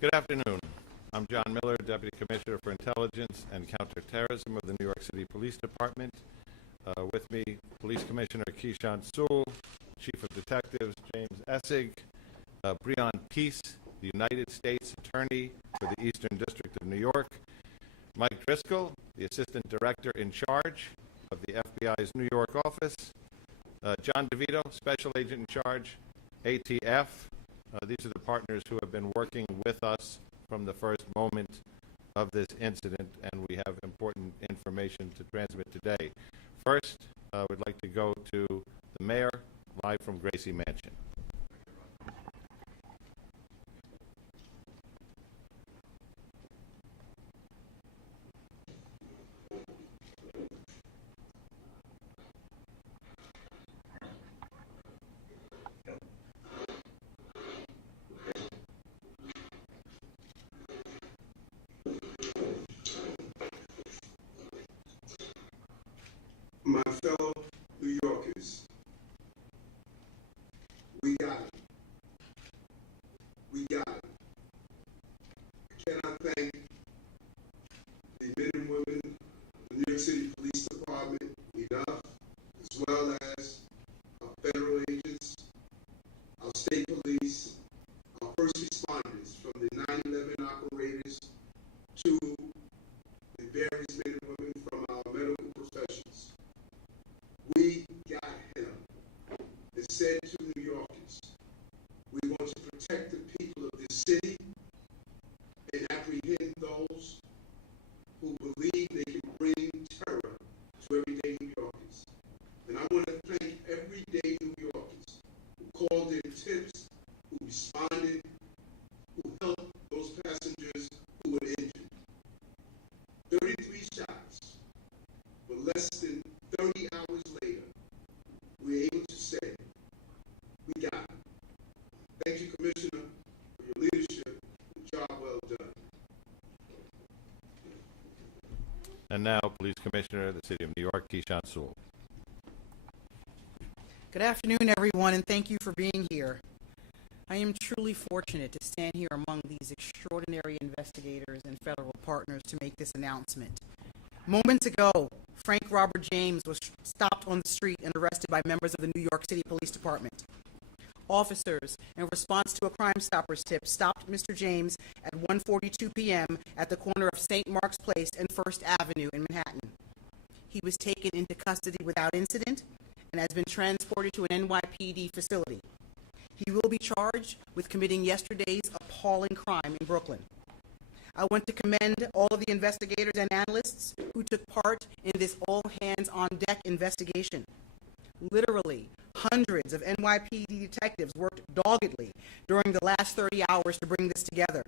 Good afternoon. I'm John Miller, Deputy Commissioner for Intelligence and Counterterrorism of the New York City Police Department. With me, Police Commissioner Keechant Sewell, Chief of Detectives James Essig, Breon Peace, the United States Attorney for the Eastern District of New York, Mike Driscoll, the Assistant Director in charge of the FBI's New York office, John DeVito, Special Agent in charge, ATF. These are the partners who have been working with us from the first moment of this incident, and we have important information to transmit today. First, I would like to go to the mayor, live from Gracie Mansion. My fellow New Yorkers, we got it. We got it. I cannot thank the men and women of the New York City Police Department enough, as well as our federal agents, our state police, our first responders, from the 9/11 operators to the various men and women from our medical professions. We got him. It said to New Yorkers, we want to protect the people of this city and apprehend those who believe they can bring terror to everyday New Yorkers. And I want to thank everyday New Yorkers who called in tips, who responded, who helped those passengers who were injured. 33 shots, but less than 30 hours later, we're able to say, we got it. Thank you, Commissioner, for your leadership. Job well done. And now, Police Commissioner of the City of New York, Keechant Sewell. Good afternoon, everyone, and thank you for being here. I am truly fortunate to stand here among these extraordinary investigators and federal partners to make this announcement. Moments ago, Frank Robert James was stopped on the street and arrested by members of the New York City Police Department. Officers, in response to a Crime Stoppers tip, stopped Mr. James at 1:42 p.m. at the corner of St. Mark's Place and First Avenue in Manhattan. He was taken into custody without incident and has been transported to an NYPD facility. He will be charged with committing yesterday's appalling crime in Brooklyn. I want to commend all of the investigators and analysts who took part in this all-hands-on-deck investigation. Literally, hundreds of NYPD detectives worked doggedly during the last 30 hours to bring this together.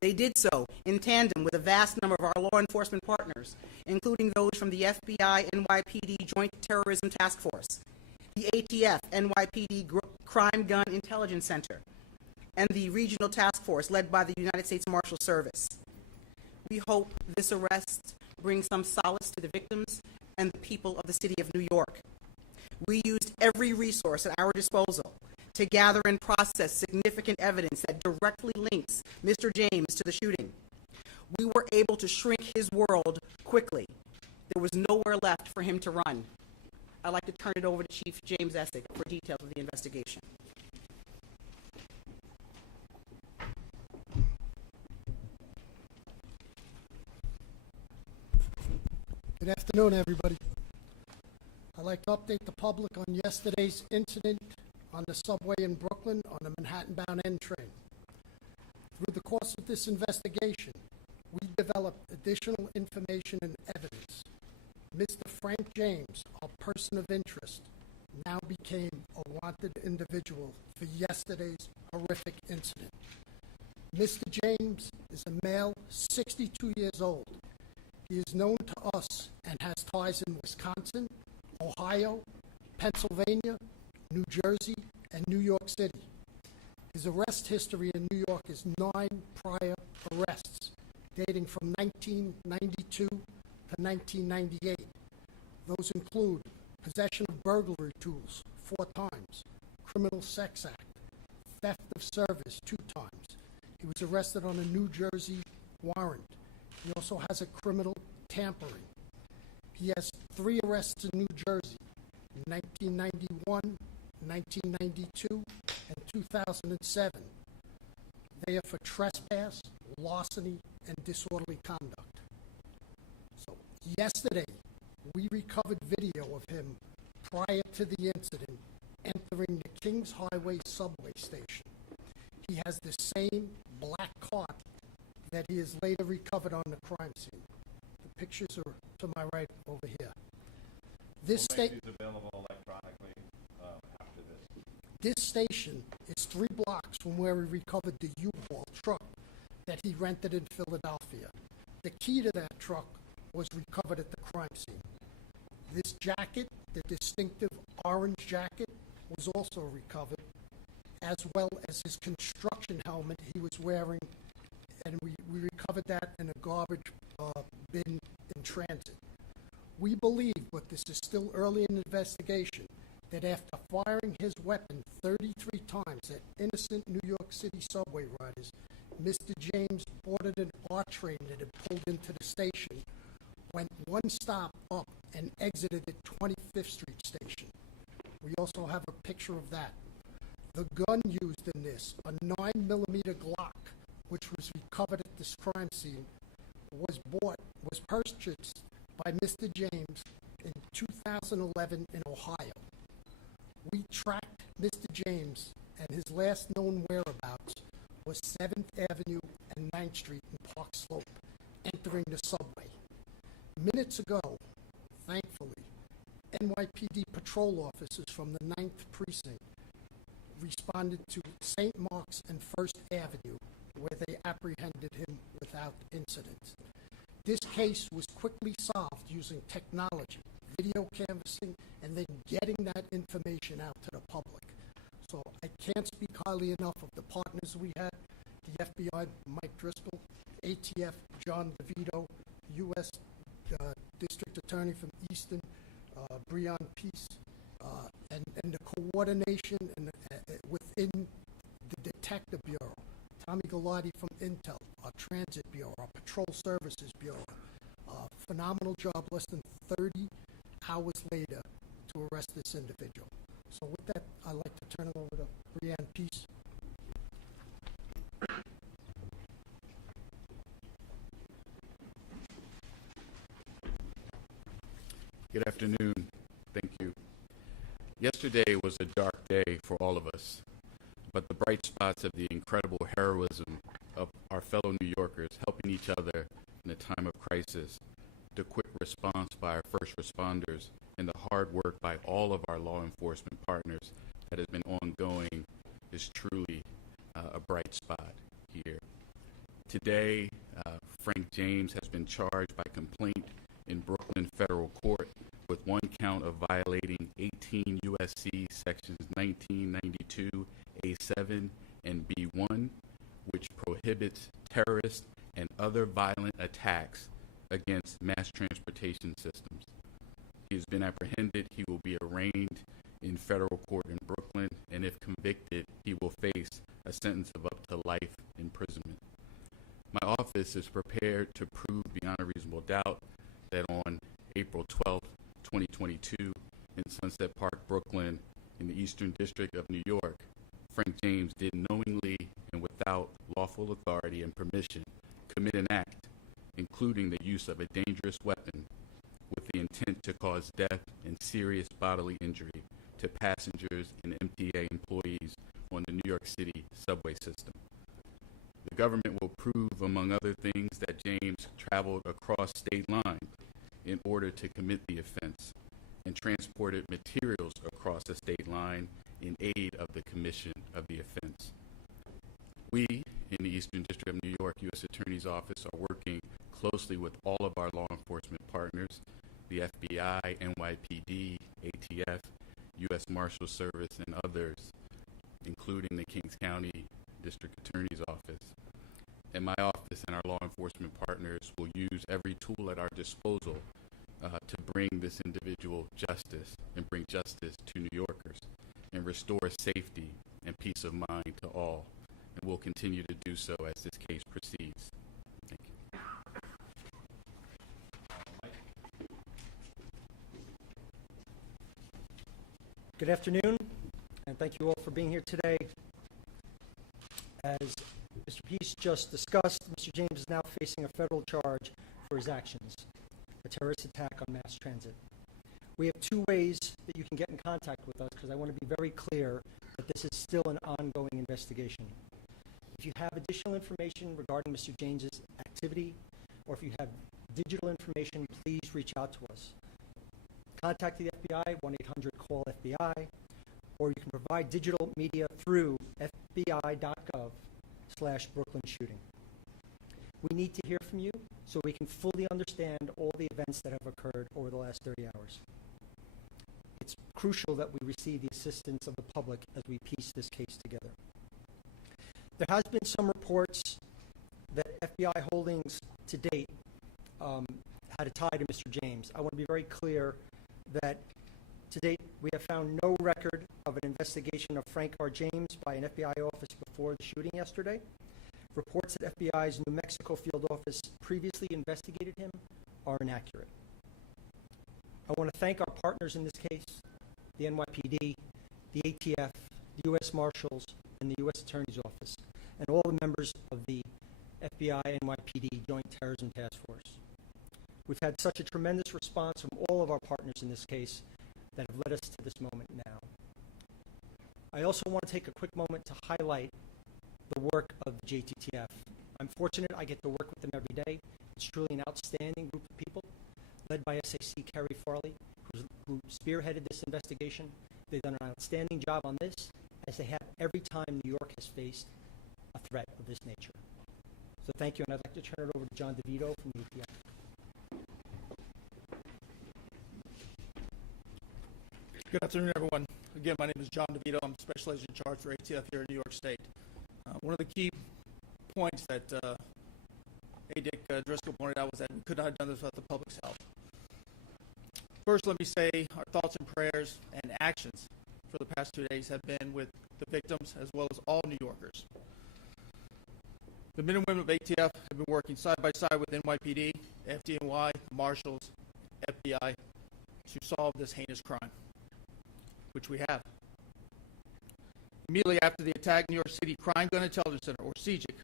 They did so in tandem with a vast number of our law enforcement partners, including those from the FBI NYPD Joint Terrorism Task Force, the ATF NYPD Crime Gun Intelligence Center, and the Regional Task Force led by the United States Marshal Service. We hope this arrest brings some solace to the victims and the people of the city of New York. We used every resource at our disposal to gather and process significant evidence that directly links Mr. James to the shooting. We were able to shrink his world quickly. There was nowhere left for him to run. I'd like to turn it over to Chief James Essig for details of the investigation. Good afternoon, everybody. I'd like to update the public on yesterday's incident on the subway in Brooklyn on the Manhattan-bound N train. Through the course of this investigation, we developed additional information and evidence. Mr. Frank James, our person of interest, now became a wanted individual for yesterday's horrific incident. Mr. James is a male, 62 years old. He is known to us and has ties in Wisconsin, Ohio, Pennsylvania, New Jersey, and New York City. His arrest history in New York is 9 prior arrests, dating from 1992 to 1998. Those include possession of burglary tools 4 times, criminal sex act, theft of service 2 times, He was arrested on a New Jersey warrant. He also has a criminal tampering. He has 3 arrests in New Jersey, in 1991, 1992, and 2007. They are for trespass, larceny, and disorderly conduct. So yesterday, we recovered video of him prior to the incident entering the Kings Highway subway station. He has the same black cart that he has later recovered on the crime scene. The pictures are to my right over here. This available electronically after this. This station is 3 blocks from where we recovered the U-Haul truck that he rented in Philadelphia. The key to that truck was recovered at the crime scene. This jacket, the distinctive orange jacket, was also recovered, as well as his construction helmet he was wearing, and we recovered that in a garbage bin in transit. We believe, but this is still early in the investigation, that after firing his weapon 33 times at innocent New York City subway riders, Mr. James boarded an R train that had pulled into the station, went 1 stop up, and exited at 25th Street Station. We also have a picture of that. The gun used in this, a 9mm Glock, which was recovered at this crime scene, was purchased by Mr. James in 2011 in Ohio. We tracked Mr. James, and his last known whereabouts was 7th Avenue and 9th Street in Park Slope, entering the subway. Minutes ago, thankfully, NYPD patrol officers from the 9th Precinct responded to St. Mark's and 1st Avenue, where they apprehended him without incident. This case was quickly solved using technology, video canvassing, and then getting that information out to the public. So I can't speak highly enough of the partners we had, the FBI, Mike Driscoll, ATF, John DeVito, U.S. District Attorney from Easton, Breon Peace, and the coordination and within the Detective Bureau, Tommy Galati from Intel, our Transit Bureau, our Patrol Services Bureau. Phenomenal job, less than 30 hours later to arrest this individual. So with that, I'd like to turn it over to Breon Peace. Good afternoon. Thank you. Yesterday was a dark day for all of us, but the bright spots of the incredible heroism of our fellow New Yorkers helping each other in a time of crisis, the quick response by our first responders, and the hard work by all of our law enforcement partners that has been ongoing is truly a bright spot here. Today, Frank James has been charged by complaint in Brooklyn Federal Court with 1 count of violating 18 U.S.C. sections 1992 A7 and B1, which prohibits terrorist and other violent attacks against mass transportation systems. He has been apprehended. He will be arraigned in federal court in Brooklyn, and if convicted, he will face a sentence of up to life imprisonment. My office is prepared to prove beyond a reasonable doubt that on April 12, 2022, in Sunset Park, Brooklyn, in the Eastern District of New York, Frank James did knowingly and without lawful authority and permission commit an act, including the use of a dangerous weapon, with the intent to cause death and serious bodily injury to passengers and MTA employees on the New York City subway system. The government will prove, among other things, that James traveled across state lines in order to commit the offense and transported materials across the state line in aid of the commission of the offense. We, in the Eastern District of New York U.S. Attorney's Office, are working closely with all of our law enforcement partners, the FBI, NYPD, ATF, U.S. Marshal Service, and others, including the Kings County District Attorney's Office. And my office and our law enforcement partners will use every tool at our disposal to bring this individual justice and bring justice to New Yorkers and restore safety and peace of mind to all. and will continue to do so as this case proceeds. Thank you. Good afternoon, and thank you all for being here today. As Mr. Peace just discussed, Mr. James is now facing a federal charge for his actions, a terrorist attack on mass transit. We have two ways that you can get in contact with us, because I want to be very clear that this is still an ongoing investigation. If you have additional information regarding Mr. James's activity, or if you have digital information, please reach out to us. Contact the FBI, 1-800-CALL-FBI, or you can provide digital media through fbi.gov/Brooklyn shooting. We need to hear from you so we can fully understand all the events that have occurred over the last 30 hours. It's crucial that we receive the assistance of the public as we piece this case together. There has been some reports that FBI holdings to date had a tie to Mr. James. I want to be very clear that to date we have found no record of an investigation of Frank R. James by an FBI office before the shooting yesterday. Reports that FBI's New Mexico field office previously investigated him are inaccurate. I want to thank our partners in this case, the NYPD, the ATF, the U.S. Marshals, and the U.S. Attorney's Office, and all the members of the FBI NYPD Joint Terrorism Task Force. We've had such a tremendous response from all of our partners in this case that have led us to this moment now. I also want to take a quick moment to highlight the work of the JTTF. I'm fortunate I get to work with them every day. It's truly an outstanding group of people, led by SAC Kerry Farley, who spearheaded this investigation. They've done an outstanding job on this, as they have every time New York has faced a threat of this nature. So thank you, and I'd like to turn it over to John DeVito from the ATF. Good afternoon, everyone. Again, my name is John DeVito. I'm Special Agent in Charge for ATF here in New York State. One of the key points that A. Dick Driscoll pointed out was that we could not have done this without the public's help. First, let me say our thoughts and prayers and actions for the past 2 days have been with the victims as well as all New Yorkers. The men and women of ATF have been working side by side with NYPD, FDNY, Marshals, FBI to solve this heinous crime, which we have. Immediately after the attack, New York City Crime Gun Intelligence Center, or CJIC,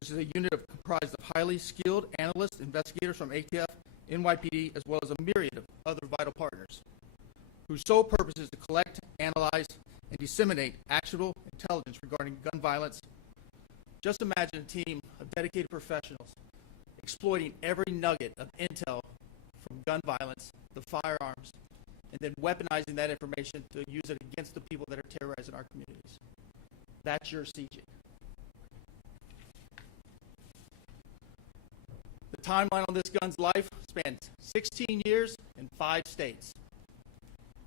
which is a unit comprised of highly skilled analysts, investigators from ATF, NYPD, as well as a myriad of other vital partners, whose sole purpose is to collect, analyze, and disseminate actionable intelligence regarding gun violence. Just imagine a team of dedicated professionals exploiting every nugget of intel from gun violence, the firearms, and then weaponizing that information to use it against the people that are terrorizing our communities. That's your CJIC. The timeline on this gun's life spans 16 years in 5 states.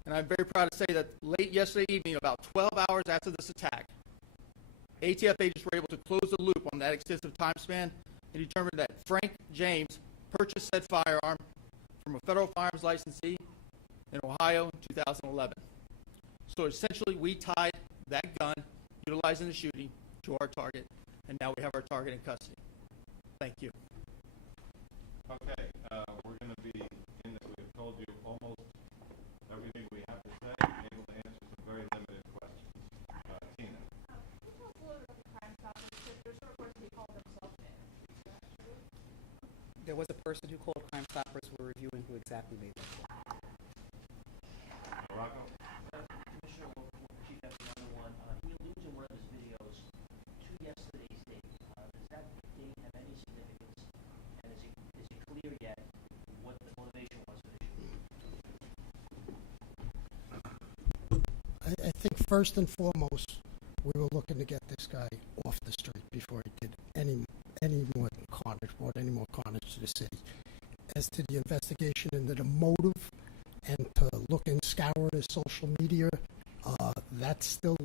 And I'm very proud to say that late yesterday evening, about 12 hours after this attack, ATF agents were able to close the loop on that extensive time span and determined that Frank James purchased said firearm from a federal firearms licensee in Ohio in 2011. So essentially, we tied that gun, utilizing the shooting, to our target, and now we have our target in custody. Thank you. Okay, we're going to be, in that we've told you almost everything we have to say, able to answer some very limited questions. Tina. Can you tell us a little bit about the Crime Stoppers? There's reports they call themselves There was a person who called Crime Stoppers. We're reviewing who exactly made that call. Rocco? Commissioner Chief another one. He alludes in one of his videos to yesterday's date. Does that date have any significance? And is it clear yet what the motivation was for the shooting? I think first and foremost, we were looking to get this guy off the street before he did any more carnage, brought any more carnage to the city. As to the investigation into the motive and to look and scour his social media, that's still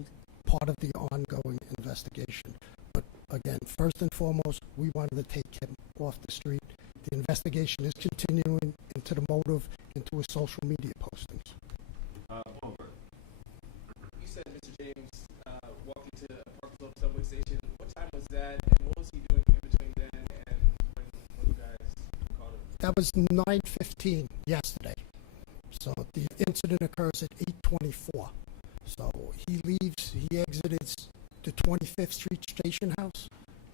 part of the ongoing investigation. But again, first and foremost, we wanted to take him off the street. The investigation is continuing into the motive, into his social media postings. Bloomberg. You said Mr. James walked into a Park Slope subway station. What time That was 9:15 yesterday. So the incident occurs at 8:24. So he exited the 25th Street Station House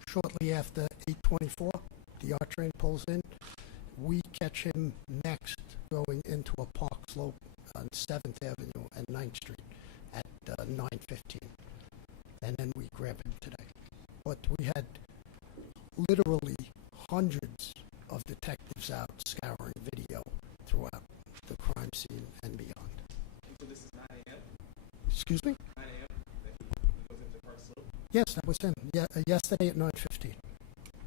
shortly after 8:24. The R train pulls in. We catch him next going into a park slope on 7th Avenue and 9th Street at 9:15. And then we grab him today. But we had literally hundreds of detectives out scouring video throughout the crime scene and beyond. So this is 9 a.m.? Excuse me? 9 a.m. that he goes into Park Slope? Yes, that was him. Yesterday at 9:15.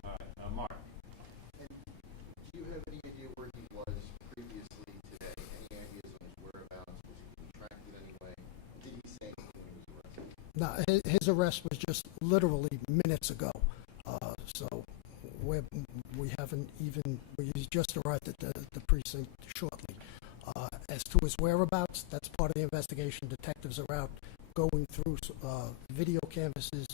All right, Mark. And do you have any idea where he was previously today? Any ideas on his whereabouts? Was he being tracked in any way? Did he say anything when he was arrested? No, his arrest was just literally minutes ago. So we haven't even, he's just arrived at the precinct shortly. As to his whereabouts, that's part of the investigation. Detectives are out going through video canvases,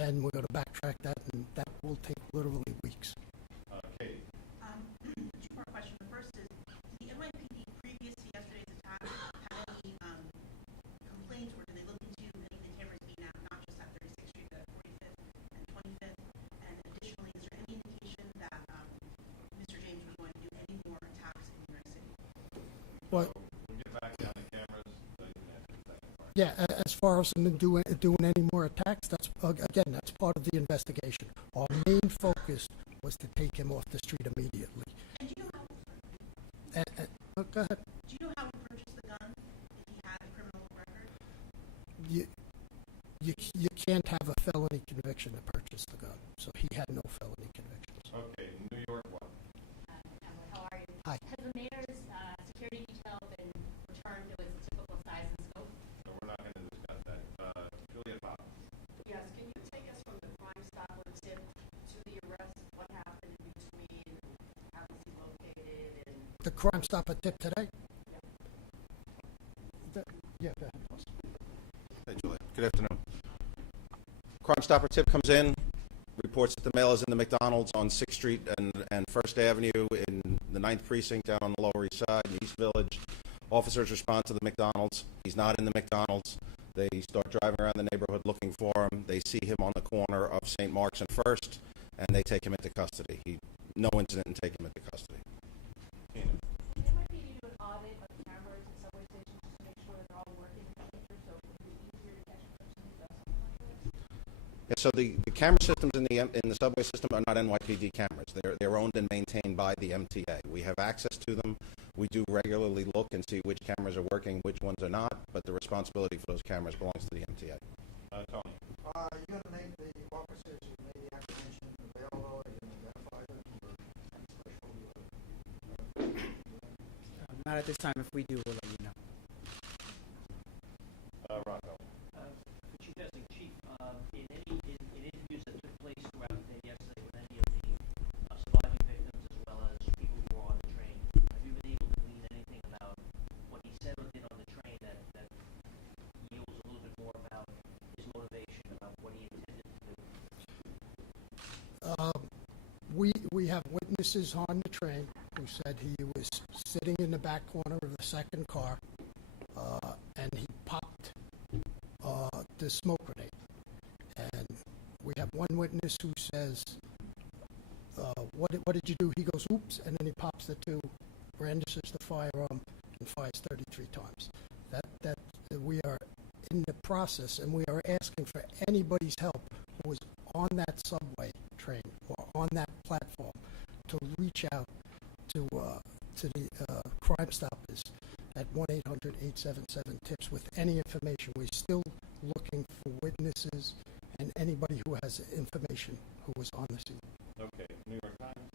and we're going to backtrack that, and that will take literally weeks. Katie. Two-part question. The first is, did the NYPD previous to yesterday's attack have any complaints, or did they look into any of the cameras being out, not just at 36th Street, but 45th and 25th? And additionally, is there any indication that Mr. James was going to do any more attacks in New York City? But We'll get back down the cameras. So you can answer the second part. yeah, as far as him doing any more attacks, that's again, that's part of the investigation. Our main focus was to take him off the street immediately. And do you know how? Go ahead. Do you know how he purchased the gun? If he had a criminal record? You can't have a felony conviction to purchase the gun, so he had no felony convictions. Okay, New York one. How are you? Hi. Has the mayor's security detail been returned to its typical size and scope? So we're not going to discuss that. Juliet Bob. Yes, can you take us from the Crime Stopper tip to the arrest? What happened in between? How was he located? And The Crime Stopper tip today? Yeah, go ahead, boss. Hey, Juliet. Good afternoon. Crime Stopper tip comes in, reports that the male is in the McDonald's on 6th Street and 1st Avenue in the 9th Precinct down on the Lower East Side, in East Village. Officers respond to the McDonald's. He's not in the McDonald's. They start driving around the neighborhood looking for him. They see him on the corner of St. Mark's and 1st, and they take him into custody. No incident and take him into custody. Did the NYPD do an audit of the cameras at subway stations just to make sure that they're all working in the future, so it would be easier to catch a person who does something like this? Yeah, so the camera systems in the subway system are not NYPD cameras. They're owned and maintained by the MTA. We have access to them. We do regularly look and see which cameras are working, which ones are not, but the responsibility for those cameras belongs to the MTA. Tony. You going to make the officers who made the apprehension available? Are you going to identify them for any special? Not at this time. If we do, we'll let you know. Rocco. For Chief Designee, Chief, in interviews that took place throughout the day yesterday with any of the surviving victims as well as people who were on the train, have you been able to glean anything about what he said or did on the train that yields a little bit more about his motivation, about what he intended to do? We have witnesses on the train who said he was sitting in the back corner of the second car, and he popped the smoke grenade. And we have one witness who says, what did you do? He goes, oops, and then he pops the two, brandishes the firearm, and fires 33 times. That we are in the process, and we are asking for anybody's help who is on that subway train or on that platform to reach out to the Crime Stoppers at 1-800-877-TIPS with any information. We're still looking for witnesses and anybody who has information who was on the scene. Okay, New York Times.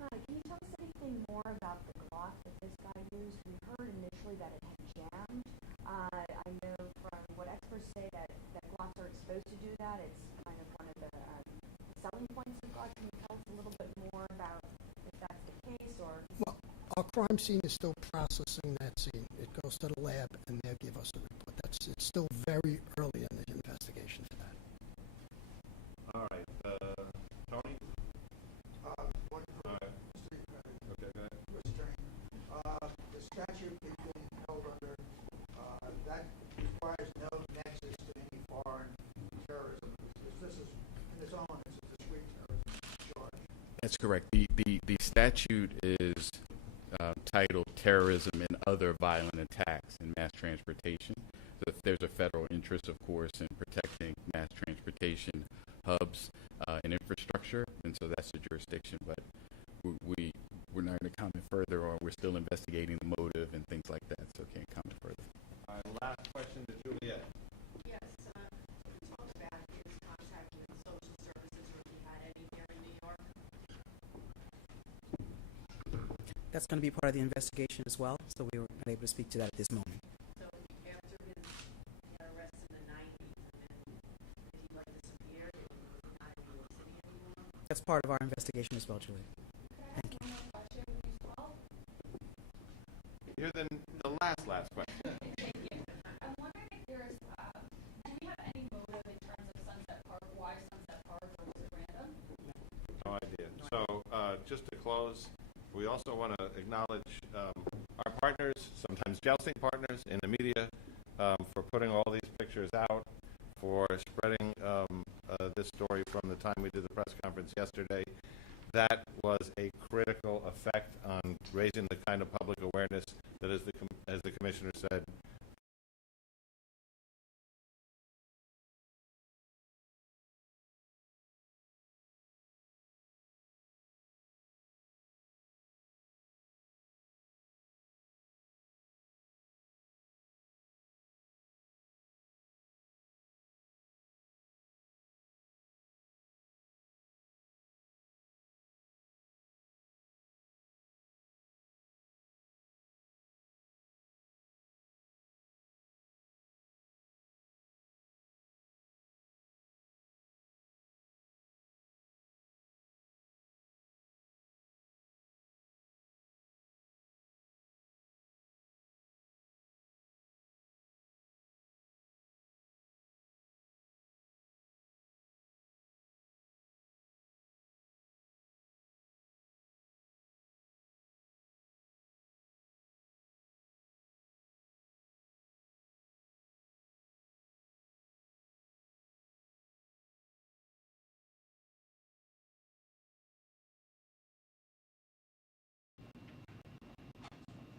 Hi, can you tell us anything more about the Glock that this guy used? We heard initially that it had jammed. I know from what experts say that Glocks are exposed to do that. It's kind of one of the selling points of Glock. Can you tell us a little bit more about if that's the case or? Well, our crime scene is still processing that scene. It goes to the lab and they'll give us a report. It's still very early in the investigation for that. All right, Tony. All right. Okay, go That's correct. The statute is titled Terrorism and Other Violent Attacks in Mass Transportation. So there's a federal interest, of course, in protecting mass transportation hubs and infrastructure, and so that's the jurisdiction. But we're not going to comment further, or we're still investigating the motive and things like that, so can't comment further. All right, last question to Juliet. Yes, we talked about his contact with social services, or if he had any there in New York. That's going to be part of the investigation as well, so we were not able to speak to that at this moment. So after his arrest in the 90s, and then did he like disappear? Did he not in New York City anymore? That's part of our investigation as well, Julie. Thank you. You're the last question. I'm wondering if there's, do we have any motive in terms of Sunset Park, why Sunset Park, or was it random? No idea. So, just to close, we also want to acknowledge our partners, sometimes jousting partners in the media, for putting all these pictures out, for spreading this story from the time we did the press conference yesterday. That was a critical effect on raising the kind of public awareness that, as the commissioner said,